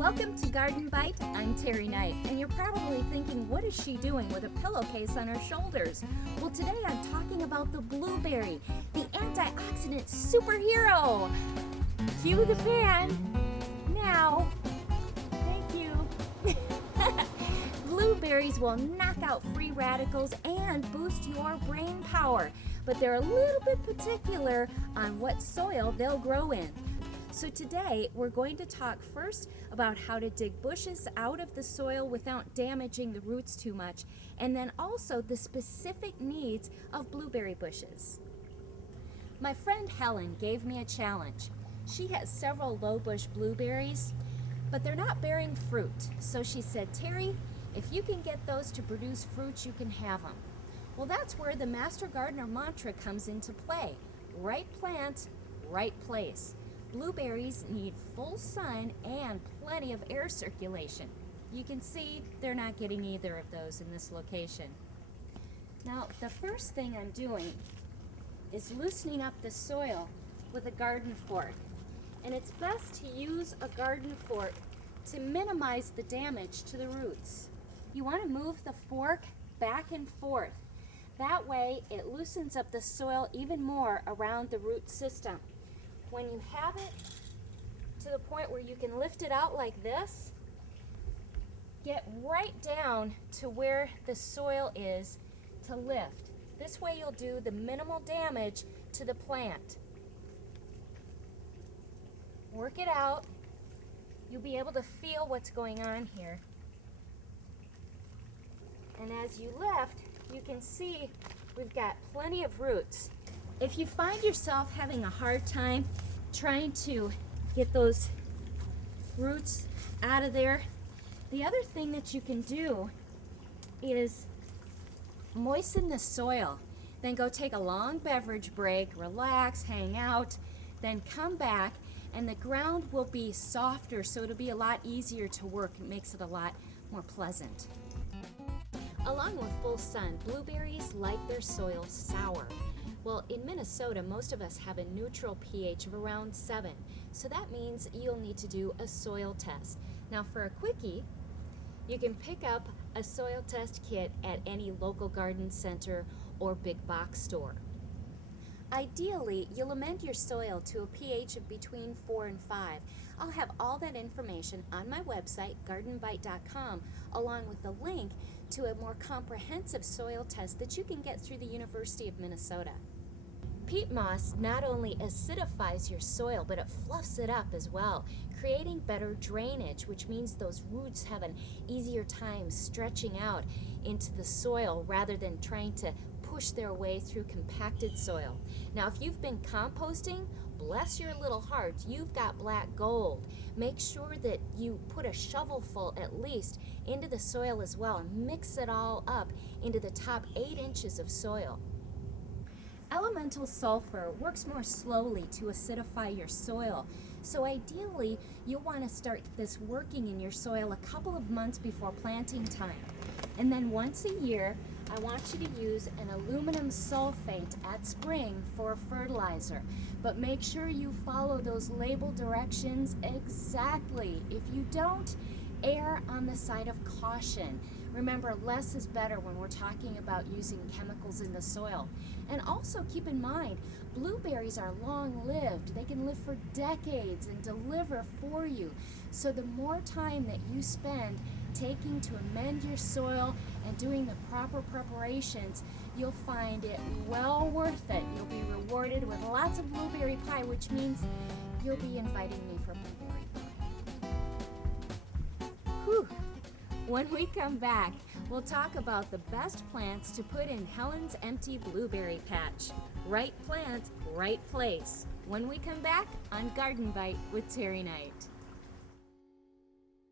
Welcome to Garden Bite. I'm Teri Knight, and you're probably thinking, what is she doing with a pillowcase on her shoulders? Well, today I'm talking about the blueberry, the antioxidant superhero. Cue the fan. Now. Thank you. Blueberries will knock out free radicals and boost your brain power, but they're a little bit particular on what soil they'll grow in. So today we're going to talk first about how to dig bushes out of the soil without damaging the roots too much, and then also the specific needs of blueberry bushes. My friend Helen gave me a challenge. She has several low bush blueberries, but they're not bearing fruit. So she said, Teri, if you can get those to produce fruit, you can have them. Well, that's where the Master Gardener mantra comes into play. Right plant, right place. Blueberries need full sun and plenty of air circulation. You can see they're not getting either of those in this location. Now, the first thing I'm doing is loosening up the soil with a garden fork. And it's best to use a garden fork to minimize the damage to the roots. You want to move the fork back and forth. That way, it loosens up the soil even more around the root system. When you have it to the point where you can lift it out like this, get right down to where the soil is to lift. This way you'll do the minimal damage to the plant. Work it out. You'll be able to feel what's going on here. And as you lift, you can see we've got plenty of roots. If you find yourself having a hard time trying to get those roots out of there, the other thing that you can do is moisten the soil. Then go take a long beverage break, relax, hang out, then come back, and the ground will be softer, so it'll be a lot easier to work. It makes it a lot more pleasant. Along with full sun, blueberries like their soil sour. Well, in Minnesota, most of us have a neutral pH of around 7, so that means you'll need to do a soil test. Now, for a quickie, you can pick up a soil test kit at any local garden center or big box store. Ideally, you'll amend your soil to a pH of between 4 and 5. I'll have all that information on my website, gardenbite.com, along with the link to a more comprehensive soil test that you can get through the University of Minnesota. Peat moss not only acidifies your soil, but it fluffs it up as well, creating better drainage, which means those roots have an easier time stretching out into the soil rather than trying to push their way through compacted soil. Now, if you've been composting, bless your little heart, you've got black gold. Make sure that you put a shovelful at least into the soil as well and mix it all up into the top 8 inches of soil. Elemental sulfur works more slowly to acidify your soil, so ideally you'll want to start this working in your soil a couple of months before planting time. And then once a year, I want you to use an aluminum sulfate at spring for fertilizer, but make sure you follow those label directions exactly. If you don't, err on the side of caution. Remember, less is better when we're talking about using chemicals in the soil. And also keep in mind, blueberries are long-lived. They can live for decades and deliver for you. So the more time that you spend taking to amend your soil and doing the proper preparations, you'll find it well worth it. You'll be rewarded with lots of blueberry pie, which means you'll be inviting me for blueberry pie. Whew. When we come back, we'll talk about the best plants to put in Helen's empty blueberry patch. Right plant, right place. When we come back on Garden Bite with Teri Knight.